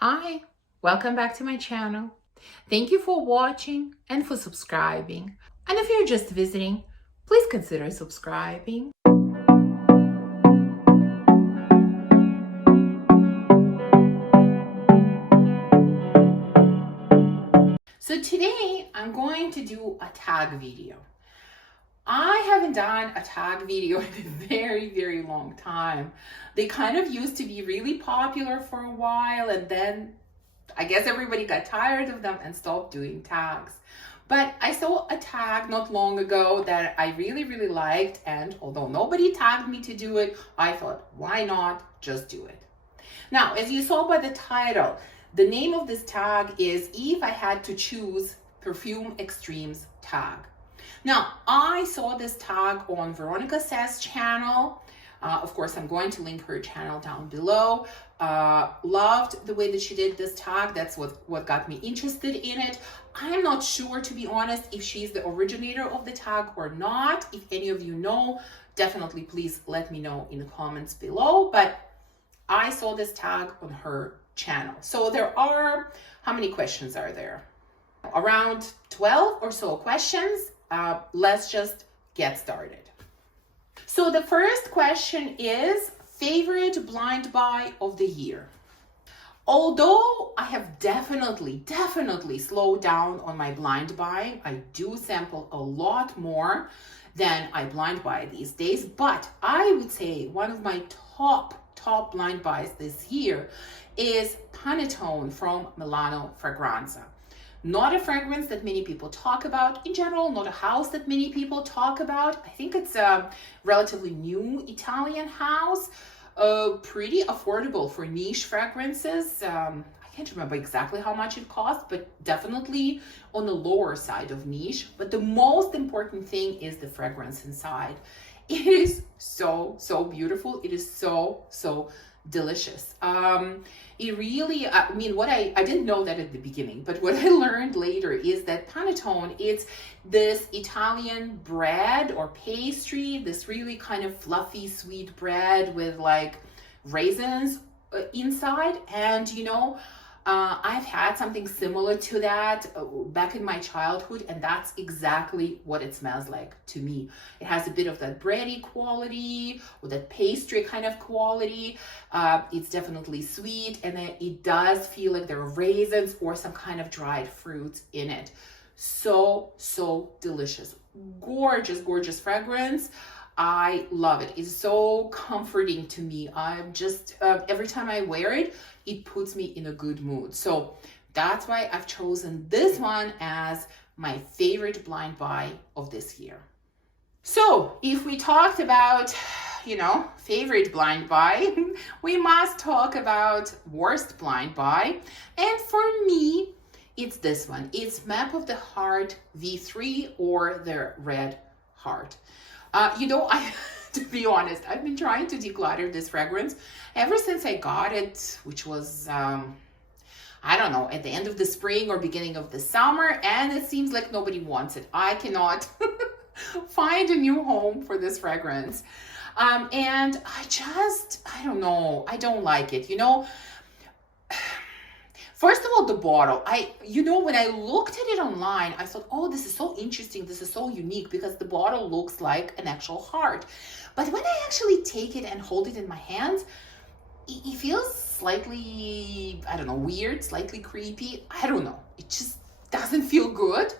Hi, welcome back to my channel. Thank you for watching and for subscribing. And if you're just visiting, please consider subscribing. So today I'm going to do a tag video. I haven't done a tag video in a very long time. They kind of used to be really popular for a while, and then I guess everybody got tired of them and stopped doing tags. But I saw a tag not long ago that I really liked, and although nobody tagged me to do it, I thought, why not just do it? Now, as you saw by the title, the name of this tag is If I Had to Choose Perfume Extremes Tag. Now, I saw this tag on Veronica Says channel. Of course, I'm going to link her channel down below. Loved the way that she did this tag. That's what got me interested in it. I'm not sure, to be honest, if she's the originator of the tag or not. If any of you know, definitely please let me know in the comments below. But I saw this tag on her channel. So there are, how many questions are there? Around 12 or so questions. Let's just get started. So the first question is favorite blind buy of the year. Although I have definitely slowed down on my blind buying, I do sample a lot more than I blind buy these days, but I would say one of my top blind buys this year is Panettone from Milano Fragranza. Not a fragrance that many people talk about in general, not a house that many people talk about. I think it's a relatively new Italian house, pretty affordable for niche fragrances. I can't remember exactly how much it cost, but definitely on the lower side of niche. But the most important thing is the fragrance inside. It is so beautiful. It is so delicious. It really, I mean, what I didn't know that at the beginning, but what I learned later is that Panettone, it's this Italian bread or pastry, this really kind of fluffy, sweet bread with like raisins inside. And you know, I've had something similar to that back in my childhood, and that's exactly what it smells like to me. It has a bit of that bready quality or that pastry kind of quality. It's definitely sweet, and it does feel like there are raisins or some kind of dried fruits in it. So delicious. Gorgeous fragrance. I love it. It's so comforting to me. I'm just, every time I wear it, it puts me in a good mood. So that's why I've chosen this one as my favorite blind buy of this year. So if we talked about, you know, favorite blind buy, we must talk about worst blind buy. And for me, it's this one. It's Map of the Heart V3 or the Red Heart. You know, to be honest, I've been trying to declutter this fragrance ever since I got it, which was, I don't know, at the end of the spring or beginning of the summer, and it seems like nobody wants it. I cannot find a new home for this fragrance. And I don't know, I don't like it, you know. First of all, the bottle, you know, when I looked at it online, I thought, oh, this is so interesting. This is so unique because the bottle looks like an actual heart. But when I actually take it and hold it in my hands, it feels slightly, I don't know, weird, slightly creepy. I don't know. It just doesn't feel good.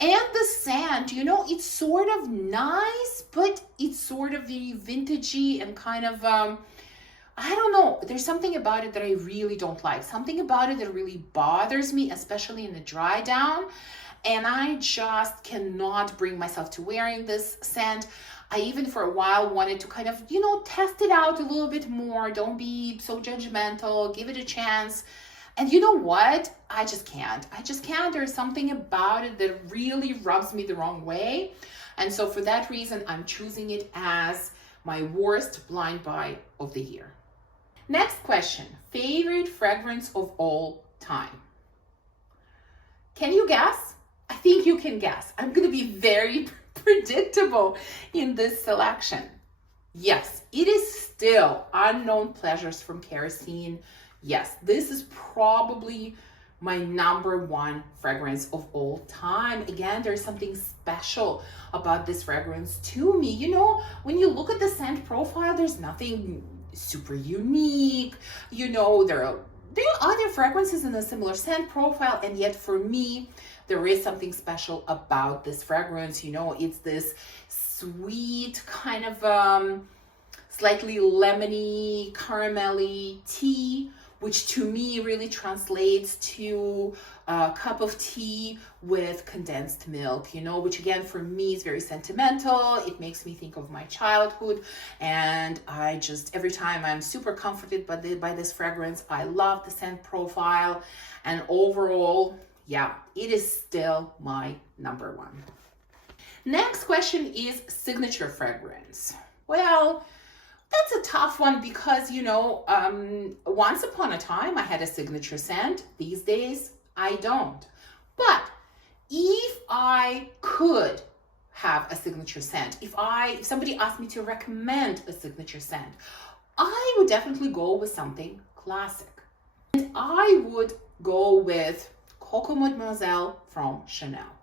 And the scent, you know, it's sort of nice, but it's sort of very vintagey and kind of, I don't know, there's something about it that I really don't like. Something about it that really bothers me, especially in the dry down. And I just cannot bring myself to wearing this scent. I even for a while wanted to kind of, you know, test it out a little bit more. Don't be so judgmental, give it a chance. And you know what? I just can't. There's something about it that really rubs me the wrong way. And so for that reason, I'm choosing it as my worst blind buy of the year. Next question, favorite fragrance of all time. Can you guess? I think you can guess. I'm going to be very predictable in this selection. Yes, it is still Unknown Pleasures from Kerosene Yes, this is probably my number one fragrance of all time. Again, there's something special about this fragrance to me. You know, when you look at the scent profile, there's nothing super unique. You know, there are other fragrances in a similar scent profile, and yet for me, there is something special about this fragrance. You know, it's this sweet kind of slightly lemony, caramelly tea, which to me really translates to a cup of tea with condensed milk, you know, which again for me is very sentimental. It makes me think of my childhood, and I just, every time I'm super comforted by this fragrance. I love the scent profile, and overall, yeah, it is still my number one. Next question is signature fragrance. Well, that's a tough one because, you know, once upon a time I had a signature scent. These days I don't. But if I could have a signature scent, if somebody asked me to recommend a signature scent, I would definitely go with something classic. And I would go with Coco Mademoiselle from Chanel.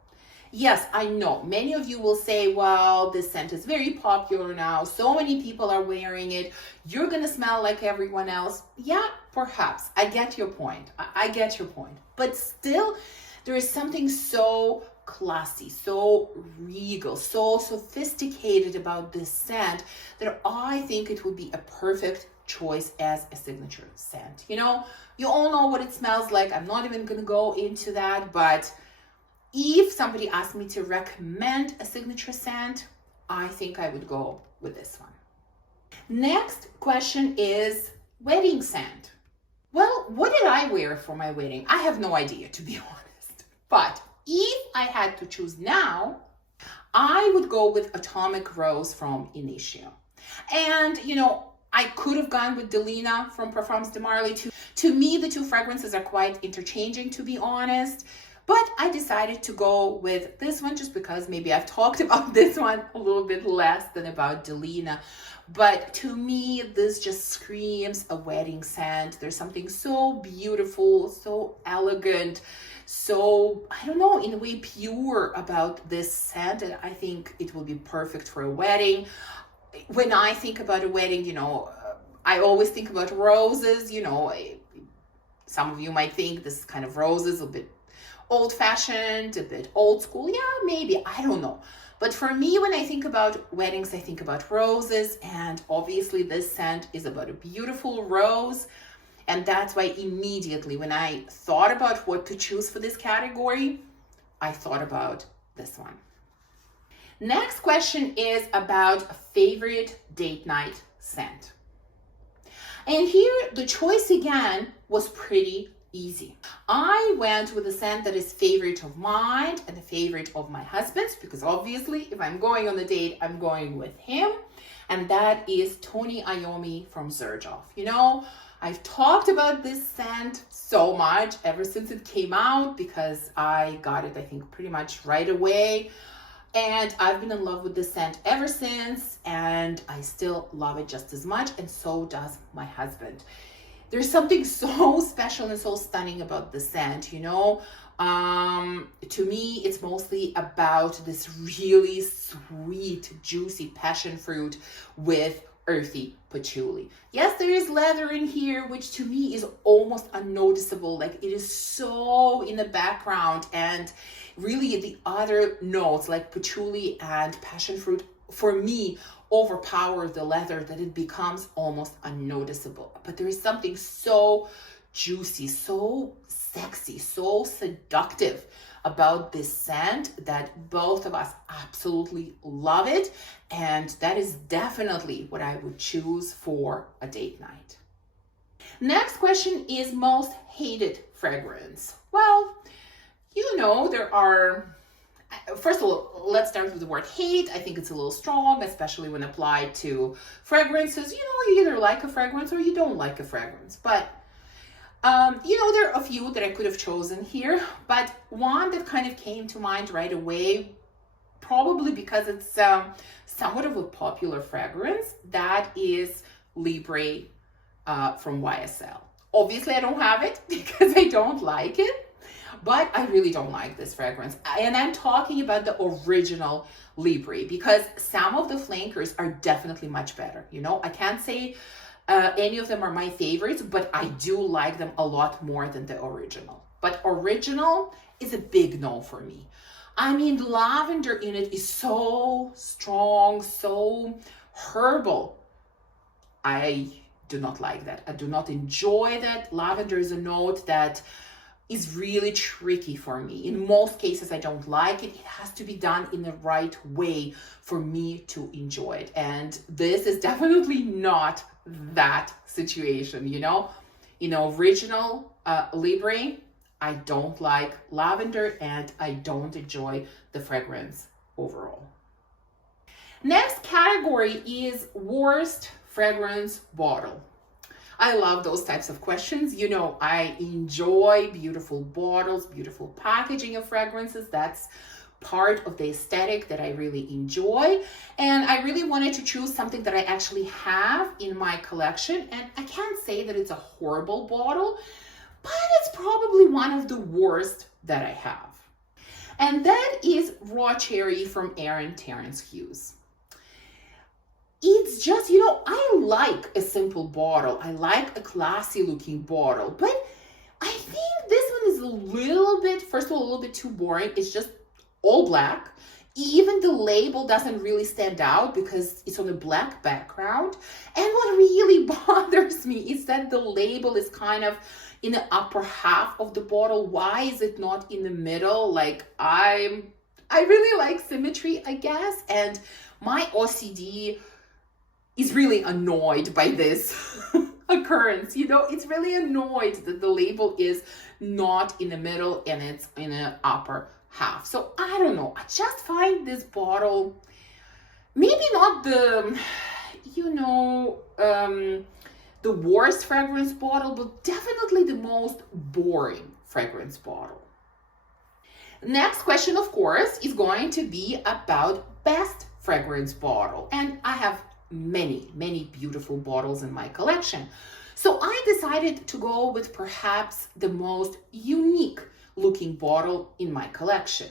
Yes, I know many of you will say, well, this scent is very popular now. So many people are wearing it. You're going to smell like everyone else. Yeah, perhaps. I get your point. I get your point. But still, there is something so classy, so regal, so sophisticated about this scent that I think it would be a perfect choice as a signature scent. You know, you all know what it smells like. I'm not even going to go into that, but if somebody asked me to recommend a signature scent, I think I would go with this one. Next question is wedding scent. Well, what did I wear for my wedding? I have no idea, to be honest. But if I had to choose now, I would go with Atomic Rose from Initio. And, you know, I could have gone with Delina from Parfums de Marly too. To me, the two fragrances are quite interchanging, to be honest. But I decided to go with this one just because maybe I've talked about this one a little bit less than about Delina. But to me, this just screams a wedding scent. There's something so beautiful, so elegant, so, I don't know, in a way pure about this scent. And I think it will be perfect for a wedding. When I think about a wedding, you know, I always think about roses. You know, some of you might think this kind of roses a bit old-fashioned, a bit old school. Yeah, maybe, I don't know. But for me, when I think about weddings, I think about roses, and obviously this scent is about a beautiful rose. And that's why immediately when I thought about what to choose for this category, I thought about this one. Next question is about a favorite date night scent. And here the choice again was pretty easy. I went with a scent that is favorite of mine and a favorite of my husband's, because obviously if I'm going on a date, I'm going with him. And that is Tony Iommi from Xerjoff. You know, I've talked about this scent so much ever since it came out because I got it, I think, pretty much right away. And I've been in love with this scent ever since, and I still love it just as much, and so does my husband. There's something so special and so stunning about the scent, you know. To me, it's mostly about this really sweet, juicy passion fruit with earthy patchouli. Yes, there is leather in here, which to me is almost unnoticeable. Like, it is so in the background, and really the other notes like patchouli and passion fruit, for me, overpower the leather that it becomes almost unnoticeable. But there is something so juicy, so sexy, so seductive about this scent that both of us absolutely love it. And that is definitely what I would choose for a date night. Next question is most hated fragrance. Well, you know, there are, first of all, let's start with the word hate. I think it's a little strong, especially when applied to fragrances. You know, you either like a fragrance or you don't like a fragrance. But, you know, there are a few that I could have chosen here. But one that kind of came to mind right away, probably because it's somewhat of a popular fragrance, that is Libre from YSL. Obviously, I don't have it because I don't like it, but I really don't like this fragrance. And I'm talking about the original Libre, because some of the flankers are definitely much better. You know, I can't say any of them are my favorites, but I do like them a lot more than the original. But original is a big no for me. I mean, the lavender in it is so strong, so herbal. I do not like that. I do not enjoy that. Lavender is a note that is really tricky for me. In most cases, I don't like it. It has to be done in the right way for me to enjoy it. And this is definitely not that situation, you know? You know, original Libre, I don't like lavender and I don't enjoy the fragrance overall. Next category is worst fragrance bottle. I love those types of questions. You know, I enjoy beautiful bottles, beautiful packaging of fragrances. That's part of the aesthetic that I really enjoy. And I really wanted to choose something that I actually have in my collection. And I can't say that it's a horrible bottle, but it's probably one of the worst that I have. And that is Raw Cherry from Erin Terence Hughes. It's just, you know, I like a simple bottle. I like a classy looking bottle, but I think this one is a little bit, first of all, a little bit too boring. It's just all black. Even the label doesn't really stand out because it's on a black background. And what really bothers me is that the label is kind of in the upper half of the bottle. Why is it not in the middle? Like, I really like symmetry, I guess. And my OCD is really annoyed by this occurrence. You know, it's really annoyed that the label is not in the middle and it's in the upper half. So I don't know. I just find this bottle maybe not the, you know, the worst fragrance bottle, but definitely the most boring fragrance bottle. Next question, of course, is going to be about best fragrance bottle. And I have many beautiful bottles in my collection. So I decided to go with perhaps the most unique looking bottle in my collection.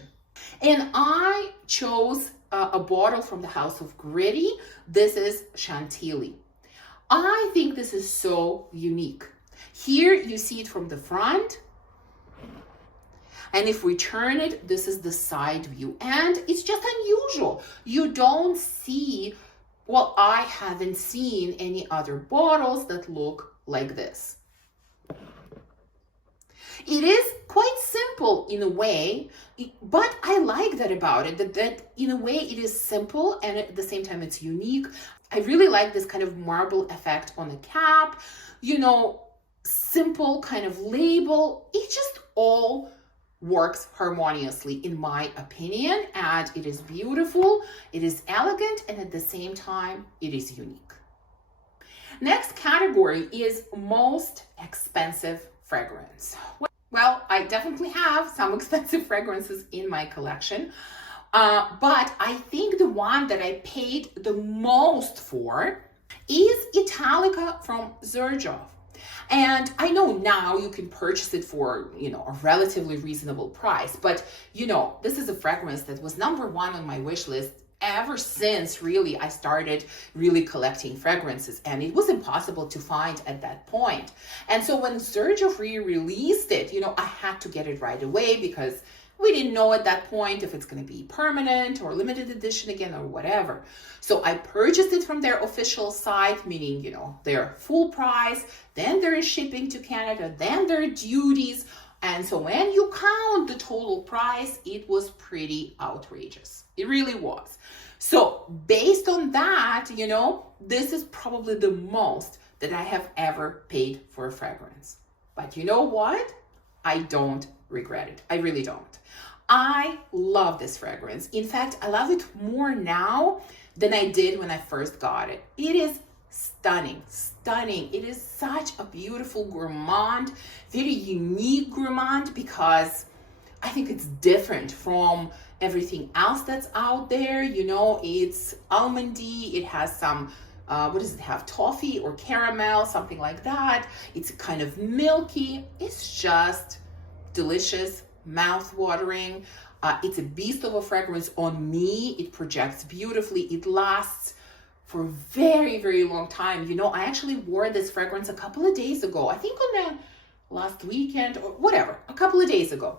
And I chose a bottle from the House of Gritty. This is Chantilly. I think this is so unique. Here you see it from the front. And if we turn it, this is the side view. And it's just unusual. You don't see, well, I haven't seen any other bottles that look like this. It is quite simple in a way, but I like that about it, that in a way it is simple and at the same time it's unique. I really like this kind of marble effect on the cap, you know, simple kind of label. It just all works harmoniously in my opinion, and it is beautiful, it is elegant, and at the same time it is unique. Next category is most expensive fragrance. Well, I definitely have some expensive fragrances in my collection, but I think the one that I paid the most for is Italica from Xerjoff. And I know now you can purchase it for, you know, a relatively reasonable price, but you know, this is a fragrance that was number one on my wish list ever since really I started really collecting fragrances, and it was impossible to find at that point. And so when Xerjoff re-released it, you know, I had to get it right away because we didn't know at that point if it's going to be permanent or limited edition again or whatever. So I purchased it from their official site, meaning, you know, their full price, then there is shipping to Canada, then there are duties. And so when you count the total price, it was pretty outrageous. It really was. So based on that, you know, this is probably the most that I have ever paid for a fragrance. But you know what? I don't regret it. I really don't. I love this fragrance. In fact, I love it more now than I did when I first got it. It is stunning. It is such a beautiful gourmand, very unique gourmand, because I think it's different from everything else that's out there. You know, it's almondy, it has some what does it have? Toffee or caramel, something like that. It's kind of milky. It's just delicious, mouth-watering. It's a beast of a fragrance on me. It projects beautifully. It lasts for a very, very long time. You know, I actually wore this fragrance a couple of days ago. I think on the last weekend or whatever, a couple of days ago.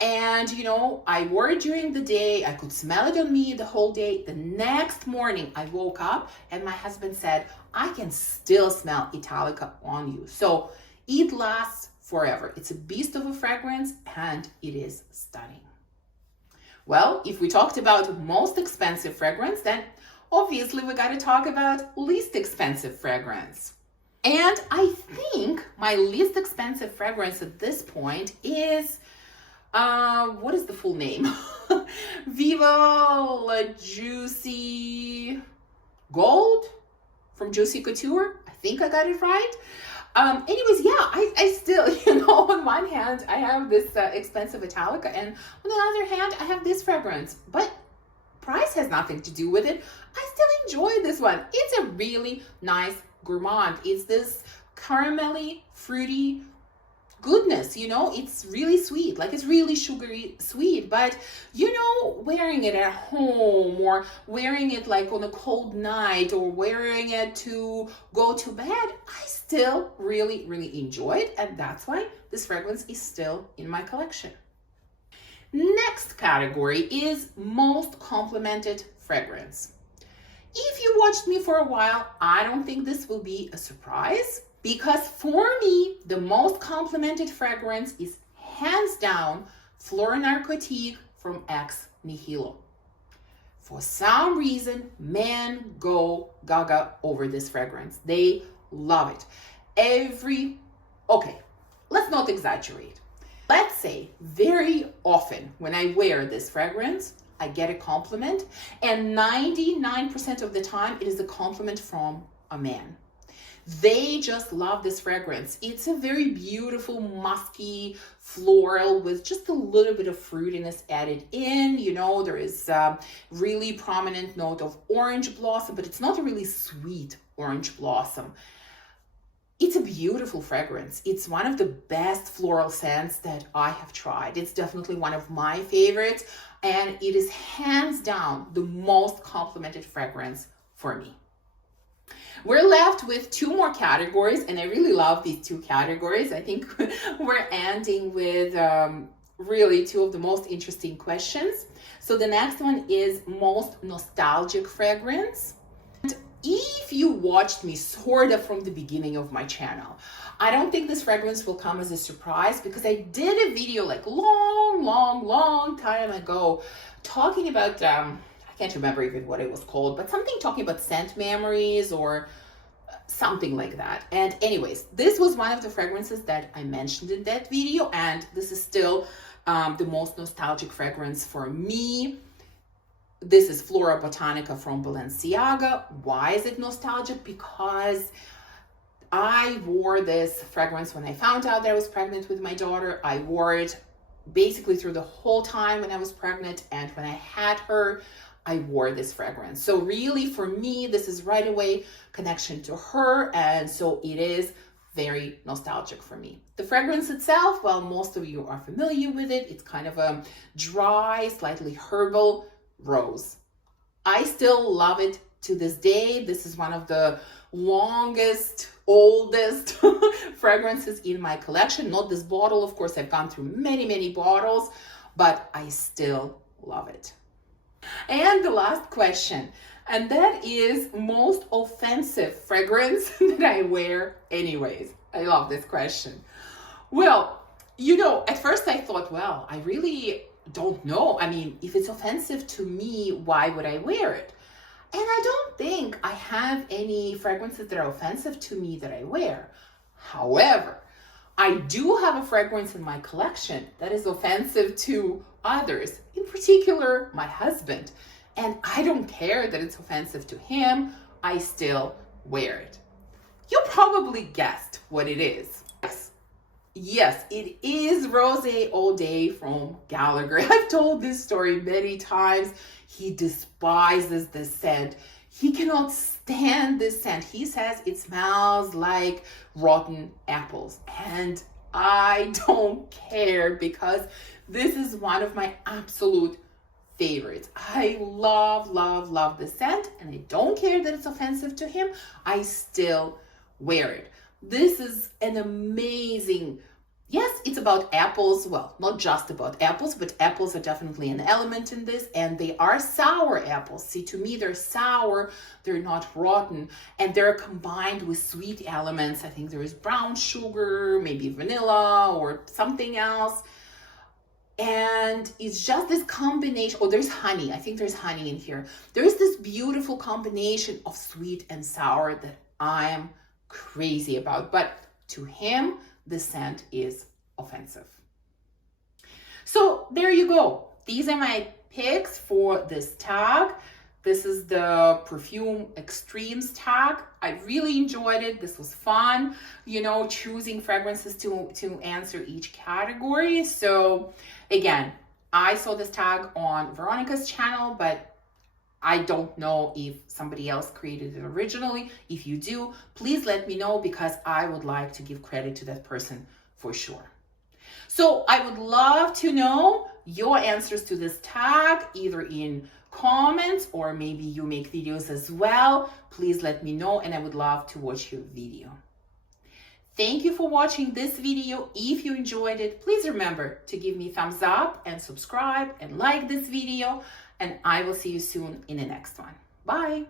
And, you know, I wore it during the day. I could smell it on me the whole day. The next morning, I woke up and my husband said, I can still smell Italica on you. So it lasts forever. It's a beast of a fragrance and it is stunning. Well, if we talked about most expensive fragrance, then obviously we got to talk about least expensive fragrance. And I think my least expensive fragrance at this point is what is the full name? Viva La Juicy Gold from Juicy Couture. I think I got it right. Anyways, yeah, I still, you know, on one hand, I have this expensive Italica, and on the other hand, I have this fragrance, but price has nothing to do with it. I still enjoy this one. It's a really nice gourmand. It's this caramelly, fruity goodness, you know, it's really sweet, like it's really sugary sweet, but you know, wearing it at home or wearing it like on a cold night or wearing it to go to bed, I still really, really enjoy it, and that's why this fragrance is still in my collection. Next category is most complimented fragrance. If you watched me for a while, I don't think this will be a surprise, because for me, the most complimented fragrance is hands down Fleur Narcotique from Ex Nihilo. For some reason, men go gaga over this fragrance. They love it. Okay, let's not exaggerate. Let's say very often when I wear this fragrance, I get a compliment, and 99% of the time it is a compliment from a man. They just love this fragrance. It's a very beautiful, musky floral with just a little bit of fruitiness added in. You know, there is a really prominent note of orange blossom, but it's not a really sweet orange blossom. It's a beautiful fragrance. It's one of the best floral scents that I have tried. It's definitely one of my favorites, and it is hands down the most complimented fragrance for me. We're left with two more categories, and I really love these two categories. I think we're ending with really two of the most interesting questions. So the next one is most nostalgic fragrance. And if you watched me sort of from the beginning of my channel, I don't think this fragrance will come as a surprise, because I did a video like long time ago talking about I can't remember even what it was called, but something talking about scent memories or something like that. And anyways, this was one of the fragrances that I mentioned in that video, and this is still the most nostalgic fragrance for me. This is Florabotanica from Balenciaga. Why is it nostalgic? Because I wore this fragrance when I found out that I was pregnant with my daughter. I wore it basically through the whole time when I was pregnant, and when I had her, I wore this fragrance. So really for me, this is right away connection to her, and so it is very nostalgic for me. The fragrance itself, well, most of you are familiar with it. It's kind of a dry, slightly herbal rose. I still love it to this day. This is one of the longest, oldest fragrances in my collection. Not this bottle, of course, I've gone through many bottles, but I still love it. And the last question, and that is most offensive fragrance that I wear anyways. I love this question. Well, you know, at first I thought, well, I really don't know. I mean, if it's offensive to me, why would I wear it? And I don't think I have any fragrances that are offensive to me that I wear. However, I do have a fragrance in my collection that is offensive to others, in particular my husband, and I don't care that it's offensive to him. I still wear it. You probably guessed what it is. Yes, it is Rosé All Day from Gallagher. I've told this story many times. He despises this scent. He cannot stand this scent. He says it smells like rotten apples. And I don't care because this is one of my absolute favorites. I love, love, love the scent, and I don't care that it's offensive to him. I still wear it. This is an amazing, yes, it's about apples. Well, not just about apples, but apples are definitely an element in this, and they are sour apples. See, to me, they're sour, they're not rotten, and they're combined with sweet elements. I think there is brown sugar, maybe vanilla or something else. And it's just this combination. Oh, there's honey. I think there's honey in here. There's this beautiful combination of sweet and sour that I am crazy about. But to him, the scent is offensive. So there you go. These are my picks for this tag. This is the Perfume Extremes tag. I really enjoyed it. This was fun, you know, choosing fragrances to answer each category. So again, I saw this tag on Veronica's channel, but I don't know if somebody else created it originally. If you do, please let me know because I would like to give credit to that person for sure. So I would love to know your answers to this tag, either in comments or maybe you make videos as well. Please let me know and I would love to watch your video. Thank you for watching this video. If you enjoyed it, please remember to give me a thumbs up and subscribe and like this video, and I will see you soon in the next one. Bye.